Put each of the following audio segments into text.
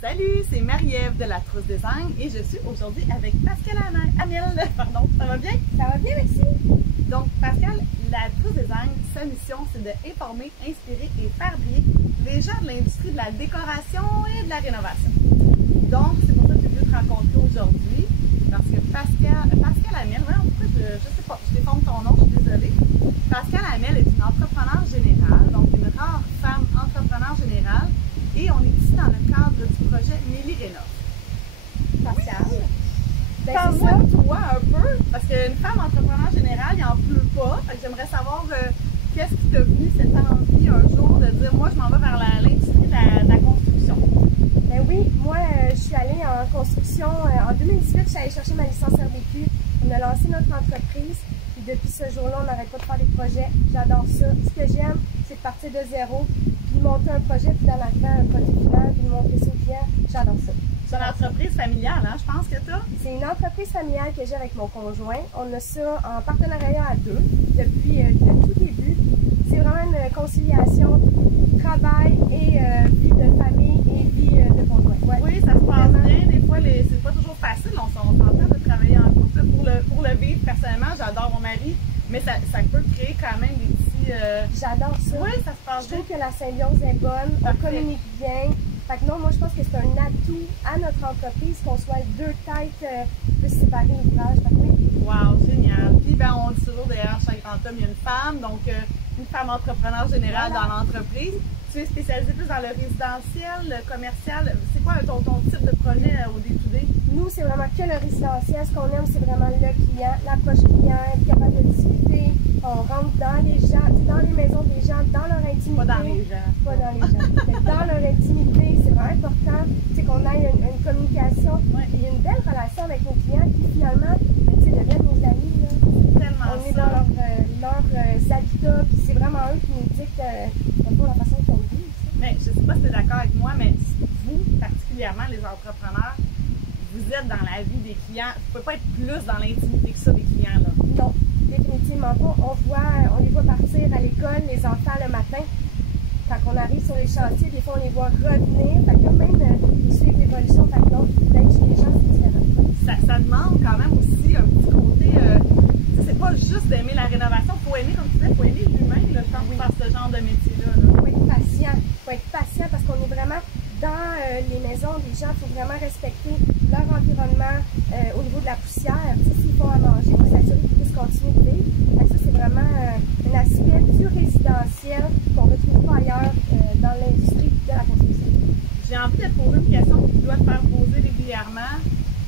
Salut, c'est Marie-Ève de la Trousse Design et je suis aujourd'hui avec Pascal Amel. Pardon, ça va bien? Ça va bien, merci. Donc, Pascal, la Trousse Design, sa mission, c'est d'informer, inspirer et faire briller les gens de l'industrie de la décoration et de la rénovation. Donc, c'est pour ça que je veux te rencontrer aujourd'hui parce que Pascal Amel, pourquoi je sais pas, je déforme ton nom, je suis désolée. Pascal Amel est une entrepreneure générale, donc une rare femme entrepreneure générale. Et on est ici dans le cadre du projet Mélie Rénov. Pascal, Parle-moi de toi un peu, parce qu'une femme entrepreneur générale, il n'en pleut pas. J'aimerais savoir qu'est-ce qui t'a venu cette envie un jour de dire moi je m'en vais vers l'industrie de la construction. Ben oui, moi je suis allée en construction en 2018, je suis allée chercher ma licence RDQ. On a lancé notre entreprise. Puis depuis ce jour-là, on n'arrête pas de faire des projets. J'adore ça. Ce que j'aime, c'est de partir de zéro, puis de monter un projet, puis d'en arriver à un produit final, puis de montrer ça aux clients. J'adore ça. C'est une entreprise familiale, hein, je pense que tu as? C'est une entreprise familiale que j'ai avec mon conjoint. On a ça en partenariat à deux depuis le tout début. C'est vraiment une conciliation travail et vie de famille et vie de conjoint. Ouais. Oui, ça se passe bien. Des fois, c'est pas toujours facile. On s'entend de travailler en couple. Pour le vivre, personnellement, j'adore mon mari, mais ça peut créer quand même des petits... J'adore ça. Oui, ça se passe Je bien. trouve que la symbiose est bonne, on communique bien. Fait que non, moi je pense que c'est un atout à notre entreprise qu'on soit deux têtes plus séparer l'ouvrage. Fait que oui. Wow, génial. Puis ben, on dit toujours derrière chaque grand homme, il y a une femme, donc une femme entrepreneur générale dans l'entreprise. Tu es spécialisée plus dans le résidentiel, le commercial. C'est quoi ton type de projet au day-to-day? Nous, c'est vraiment que le résidentiel. Ce qu'on aime, c'est vraiment le client, l'approche client, être capable de discuter. On rentre dans les gens, dans les maisons des gens, dans leur intimité. Pas dans les gens. Pas dans les gens. Mais dans leur intimité, c'est vraiment important qu'on ait une communication et une belle relation avec nos clients qui finalement deviennent nos amis. Là. Tellement on est dans leurs habitats, puis c'est vraiment eux qui nous dictent la façon qu'on vit. Mais je ne sais pas si tu es d'accord avec moi, mais vous, particulièrement les entrepreneurs, vous êtes dans la vie des clients. Vous ne pouvez pas être plus dans l'intimité que ça des clients. Là. Non, définitivement pas. On les voit partir à l'école, les enfants le matin. Quand on arrive sur les chantiers, des fois on les voit revenir. Fait que même suivre l'évolution, fait que non, d'être chez les gens, c'est différent. Ça demande quand même aussi un petit côté. C'est pas juste d'aimer la rénovation, il faut aimer, comme tu disais, il faut aimer l'humain là, quand on fait ce genre de métier-là. Il faut être patient. Il faut être patient parce qu'on est vraiment dans les maisons des gens. Il faut vraiment respecter leur environnement au niveau de la poussière. S'ils font à manger, il faut s'assurer qu'ils puissent continuer de vivre. Ça, c'est vraiment un aspect du résidentiel qu'on ne retrouve pas ailleurs dans l'industrie de la construction. J'ai envie de te poser une question que tu dois te faire poser régulièrement.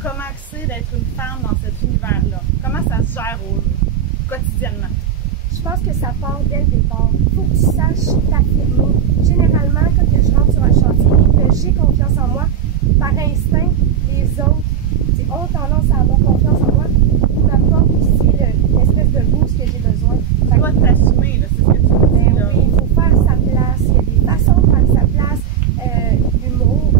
Comment c'est d'être une femme dans cet univers-là? Comment ça se gère quotidiennement? Je pense que ça part dès le départ. Il faut que tu saches t'affirmer. Généralement, quand je rentre sur un chantier et que j'ai confiance en moi, par instinct, les autres ont tendance à avoir confiance en moi. Ils m'apportent aussi l'espèce de boost que j'ai besoin. Tu dois t'assumer, c'est ce que tu dis. Ben oui, il faut faire sa place. Il y a des façons de faire sa place. L'humour,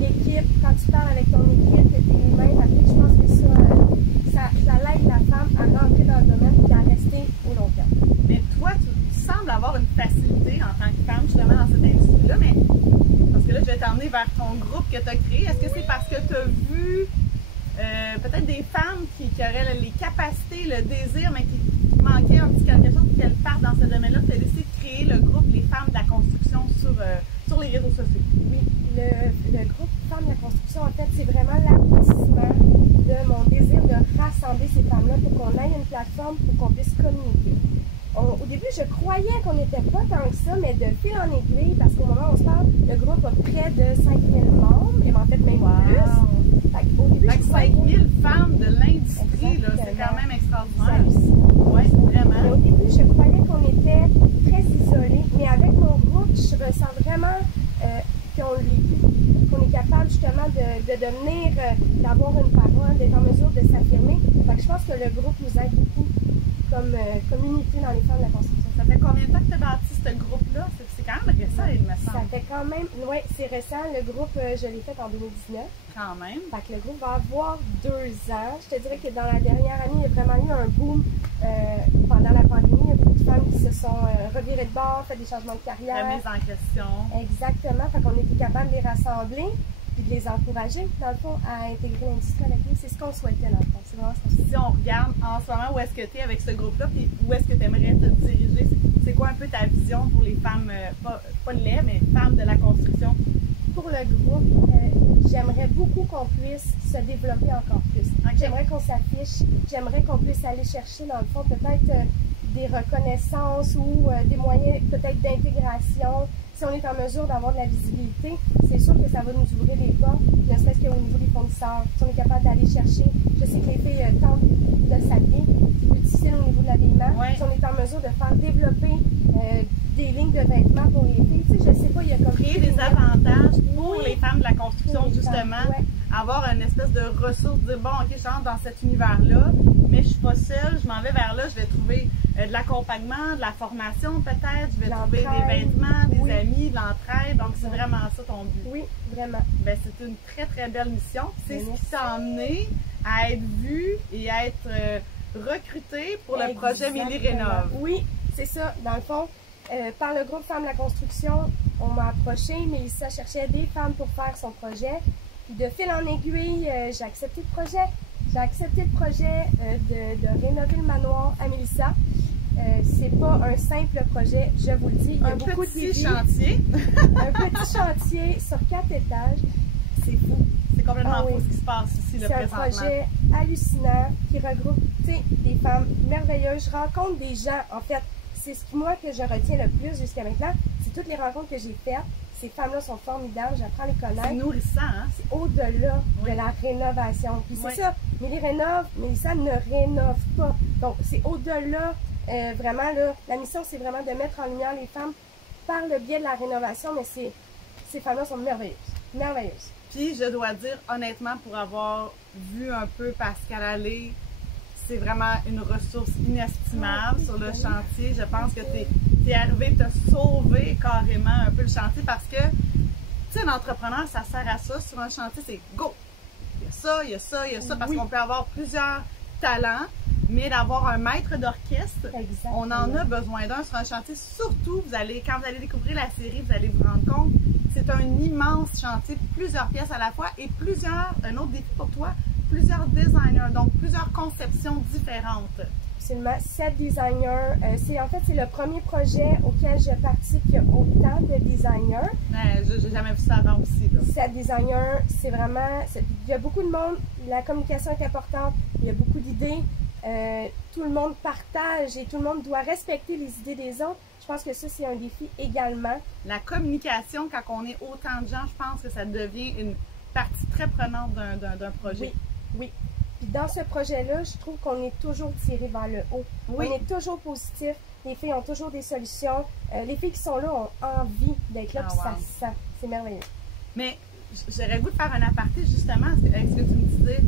l'équipe, quand tu parles avec ton équipe, que tu es humain, je pense que ça l'aide la femme à rentrer dans le domaine et à rester au long terme. Mais toi, tu sembles avoir une facilité en tant que femme justement dans cette industrie-là, mais parce que là, je vais t'emmener vers ton groupe que tu as créé. Est-ce que c'est parce que tu as vu peut-être des femmes qui auraient les capacités, le désir, mais qui manquaient un petit quelque chose pour qu'elles partent dans ce domaine-là, tu as décidé de créer le groupe Les Femmes de la Construction sur les réseaux sociaux? Oui, le groupe Femmes de la Construction, en fait, c'est vraiment l'aboutissement de mon désir de rassembler ces femmes-là pour qu'on ait une plateforme pour qu'on puisse communiquer. Au début, je croyais qu'on n'était pas tant que ça, mais de fil en aiguille, parce qu'au moment où on se parle, le groupe a près de 5000 membres, et en fait même plus. Au début, je croyais... 5000 femmes de l'industrie, c'est quand même extraordinaire. Oui, vraiment. Mais au début, je croyais qu'on était très isolés, mais avec mon groupe, je ressens vraiment qu'on est capable justement de devenir, d'avoir une parole, d'être en mesure de s'affirmer. Je pense que le groupe nous aide beaucoup comme communauté dans les femmes de la construction. Ça fait combien de temps que tu as bâti ce groupe-là? C'est quand même récent, il me semble. Ça fait quand même, oui, c'est récent. Le groupe, je l'ai fait en 2019. Quand même. Fait que le groupe va avoir 2 ans. Je te dirais que dans la dernière année, il y a vraiment eu un boom pendant la pandémie. Il y a beaucoup de femmes qui se sont revirées de bord, fait des changements de carrière. Remise en question. Exactement. Fait qu'on était capable de les rassembler puis de les encourager, dans le fond, à intégrer l'industrie avec nous. C'est ce qu'on souhaitait, dans le fond. C'est vraiment ça. Si on regarde en ce moment où est-ce que tu es avec ce groupe-là, puis où est-ce que tu aimerais te diriger, c'est quoi un peu ta vision pour les femmes, pas de lait, mais femmes de la construction? Pour le groupe, j'aimerais beaucoup qu'on puisse se développer encore plus. Okay. J'aimerais qu'on s'affiche, j'aimerais qu'on puisse aller chercher, dans le fond, peut-être des reconnaissances ou des moyens peut-être d'intégration. Si on est en mesure d'avoir de la visibilité, c'est sûr que ça va nous ouvrir les portes, ne serait-ce qu'au niveau des fournisseurs. Si on est capable d'aller chercher, je sais que les filles tentent de s'habiller, c'est plus difficile au niveau de l'habillement. Ouais. Si on est en mesure de faire développer des lignes de vêtements pour les filles, tu sais, je sais pas, il y a comme... Créer des avantages pour les femmes de la construction, Pour les justement. femmes, ouais. Avoir une espèce de ressource, dire bon, ok, je rentre dans cet univers-là, mais je suis pas seule, je m'en vais vers là, je vais trouver de l'accompagnement, de la formation peut-être, je vais trouver des vêtements, des amis, de l'entraide, donc c'est vraiment ça ton but. Oui, vraiment. Ben, c'est une très très belle mission. C'est ce qui t'a emmené à être vue et à être recrutée pour le projet Mélie Rénov. Oui, c'est ça. Dans le fond, par le groupe Femmes de la construction, on m'a approché, Mélissa cherchait des femmes pour faire son projet. Puis de fil en aiguille, j'ai accepté le projet. J'ai accepté le projet de rénover le manoir à Mélissa. C'est pas un simple projet, je vous le dis. Il y a beaucoup de petit chantier. Un petit chantier sur 4 étages. C'est fou. C'est complètement fou ce qui se passe ici là, présentement. C'est un projet hallucinant qui regroupe des femmes merveilleuses. Je rencontre des gens, en fait, c'est ce qui, moi, que je retiens le plus jusqu'à maintenant. C'est toutes les rencontres que j'ai faites. Ces femmes-là sont formidables, j'apprends à les connaître. C'est nourrissant, hein? C'est au-delà de la rénovation. Puis c'est ça, Mélie rénove, mais ça ne rénove pas. Donc, c'est au-delà, vraiment, là, la mission, c'est vraiment de mettre en lumière les femmes par le biais de la rénovation, mais ces femmes-là sont merveilleuses. Merveilleuses. Puis, je dois dire, honnêtement, pour avoir vu un peu Pascal aller, c'est vraiment une ressource inestimable sur le chantier. Je pense que tu es arrivé te sauver carrément un peu le chantier parce que, tu sais, un entrepreneur, ça sert à ça. Sur un chantier, c'est go! Il y a ça, il y a ça, il y a ça, parce qu'on peut avoir plusieurs talents, mais d'avoir un maître d'orchestre, on en a besoin d'un sur un chantier. Surtout, quand vous allez découvrir la série, vous allez vous rendre compte, c'est un immense chantier, plusieurs pièces à la fois et un autre défi pour toi, plusieurs designers, donc plusieurs conceptions différentes. Absolument. 7 designers. C'est le premier projet auquel je participe qui a autant de designers. J'ai jamais vu ça avant aussi. 7 designers, c'est vraiment... Il y a beaucoup de monde, la communication est importante, il y a beaucoup d'idées. Tout le monde partage et tout le monde doit respecter les idées des autres. Je pense que ça, c'est un défi également. La communication, quand on est autant de gens, je pense que ça devient une partie très prenante d'un projet. Oui. Puis dans ce projet-là, je trouve qu'on est toujours tiré vers le haut. Oui. On est toujours positif. Les filles ont toujours des solutions. Les filles qui sont là ont envie d'être là, puis ça se sent. C'est merveilleux. Mais j'aurais le goût de faire un aparté justement avec ce que tu me disais.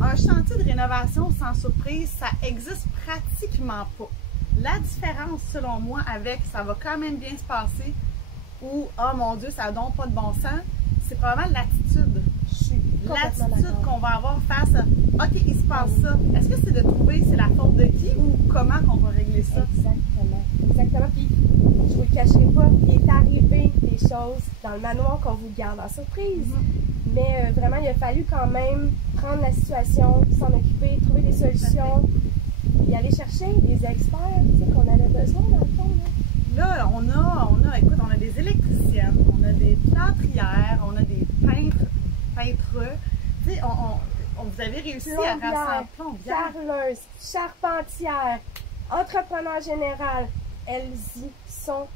Un chantier de rénovation sans surprise, ça existe pratiquement pas. La différence, selon moi, avec ça va quand même bien se passer ou oh mon Dieu, ça n'a donc pas de bon sens, c'est probablement l'attitude. L'attitude qu'on va avoir face à OK, il se passe ça. Est-ce que c'est de trouver c'est la faute de qui ou comment qu'on va régler ça? Exactement. Puis, je vous le cacherai pas, il est arrivé des choses dans le manoir qu'on vous garde en surprise. Mais vraiment, il a fallu quand même prendre la situation, s'en occuper, trouver des solutions, et aller chercher des experts qu'on avait besoin dans le fond. Là, on a des électriciennes, on a des plâtrières, on a des peintreux. Tu sais, vous avez réussi à rassembler plombières, carreleuse, charpentière, entrepreneur général. Elles y sont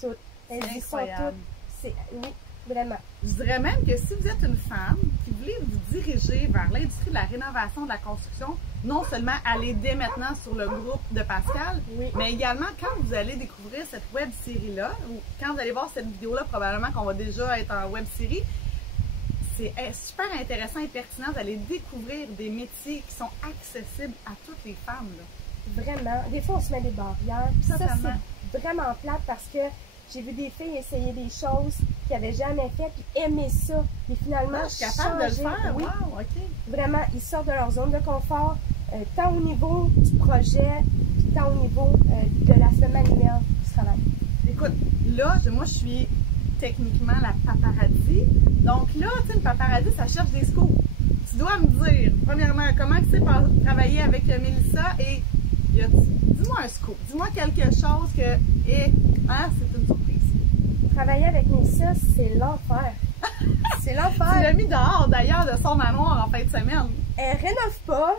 toutes. Elles y sont toutes. Oui, vraiment. Je dirais même que si vous êtes une femme qui voulez vous diriger vers l'industrie de la rénovation, de la construction, non seulement allez dès maintenant sur le groupe de Pascal, mais également quand vous allez découvrir cette web série-là, ou quand vous allez voir cette vidéo-là, probablement qu'on va déjà être en web série, c'est super intéressant et pertinent d'aller découvrir des métiers qui sont accessibles à toutes les femmes. Là. Vraiment. Des fois, on se met des barrières. Ça, c'est vraiment plate parce que j'ai vu des filles essayer des choses qu'ils n'avaient jamais fait puis aimer ça. Et finalement, je suis capable de le faire. Oui. Wow, OK. Vraiment, ils sortent de leur zone de confort, tant au niveau du projet, puis tant au niveau de l'aspect manuel du travail. Écoute, là, moi, je suis techniquement la paparazzi. Donc là, tu sais, une paparazzi, ça cherche des scoops. Tu dois me dire, premièrement, comment c'est travailler avec Mélissa et dis-moi un scoop, dis-moi quelque chose que, c'est une surprise. Travailler avec Mélissa, c'est l'enfer. C'est l'enfer. Tu l'as mis dehors d'ailleurs de son manoir en fin de semaine. Elle rénove pas.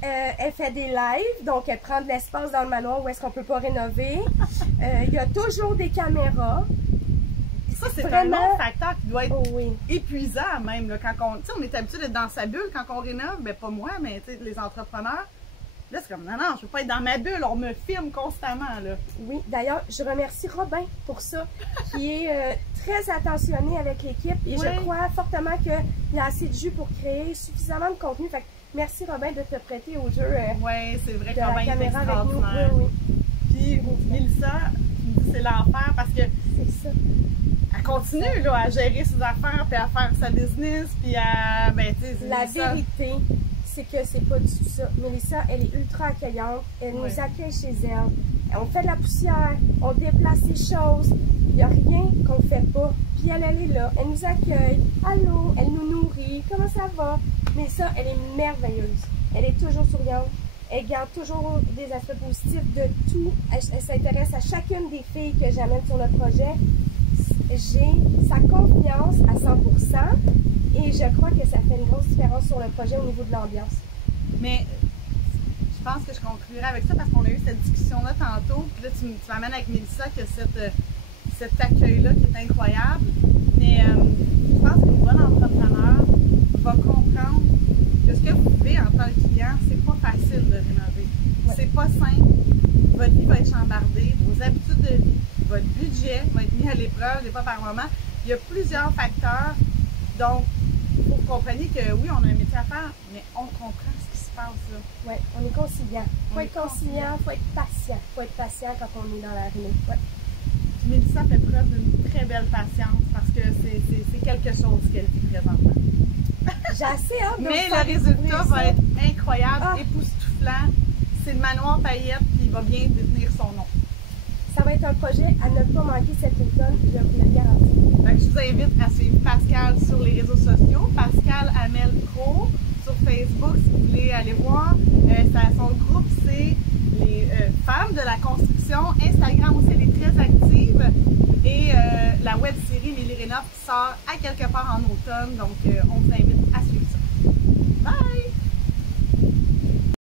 Elle fait des lives, donc elle prend de l'espace dans le manoir où est-ce qu'on peut pas rénover. Il y a toujours des caméras. Ça, c'est vraiment un autre facteur qui doit être oui. épuisant même. Là, quand on est habitué d'être dans sa bulle quand on rénove, mais pas moi, mais les entrepreneurs. Là, c'est comme, non, je ne veux pas être dans ma bulle, on me filme constamment. Là. Oui, d'ailleurs, je remercie Robin pour ça, qui est très attentionné avec l'équipe et je crois fortement qu'il a assez de jus pour créer suffisamment de contenu. Fait que merci Robin de te prêter au jeu oui, c'est vrai de que la Robin caméra est avec nous. extraordinaire. Oui. Puis Mélissa, c'est l'enfer parce que c'est ça. Elle continue là, à gérer ses affaires, puis à faire sa business, puis à... La vérité, c'est que c'est pas du tout ça. Mélissa, elle est ultra accueillante. Elle nous accueille chez elle. On fait de la poussière, on déplace les choses. Il n'y a rien qu'on ne fait pas. Puis elle est là, elle nous accueille. Allô, elle nous nourrit. Comment ça va? Mélissa, elle est merveilleuse. Elle est toujours souriante. Elle garde toujours des aspects positifs de tout. Elle s'intéresse à chacune des filles que j'amène sur le projet. J'ai sa confiance à 100% et je crois que ça fait une grosse différence sur le projet au niveau de l'ambiance. Mais je pense que je conclurai avec ça parce qu'on a eu cette discussion-là tantôt. Puis là, tu m'amènes avec Mélissa que cet accueil-là qui est incroyable. Mais je pense qu'une bonne entrepreneur va comprendre que ce que vous vivez en tant que client, c'est pas facile de rénover. Ouais. C'est pas simple. Votre vie va être chambardée, vos habitudes de vie, votre budget va être mis à l'épreuve des fois par moment. Il y a plusieurs facteurs. Donc, il faut que vous compreniez que oui, on a un métier à faire, mais on comprend ce qui se passe là. Oui, on est conciliant. Il faut être conciliant, il faut être patient. Il faut être patient quand on est dans la réunion. Ouais. Mélissa fait preuve d'une très belle patience parce que c'est quelque chose qu'elle vit présentement. J'ai assez hâte de mais le résultat va être incroyable, époustouflant. C'est le manoir paillettes qui va bien détenir son nom. Ça va être un projet à ne pas manquer cet automne, je vous le garantis. Donc, je vous invite à suivre Pascal sur les réseaux sociaux, Pascal Hamel Pro sur Facebook si vous voulez aller voir. Son groupe, c'est les femmes de la construction. Instagram aussi, elle est très active. Et la web série Mélie Rénov qui sort à quelque part en automne. Donc, on vous invite à suivre.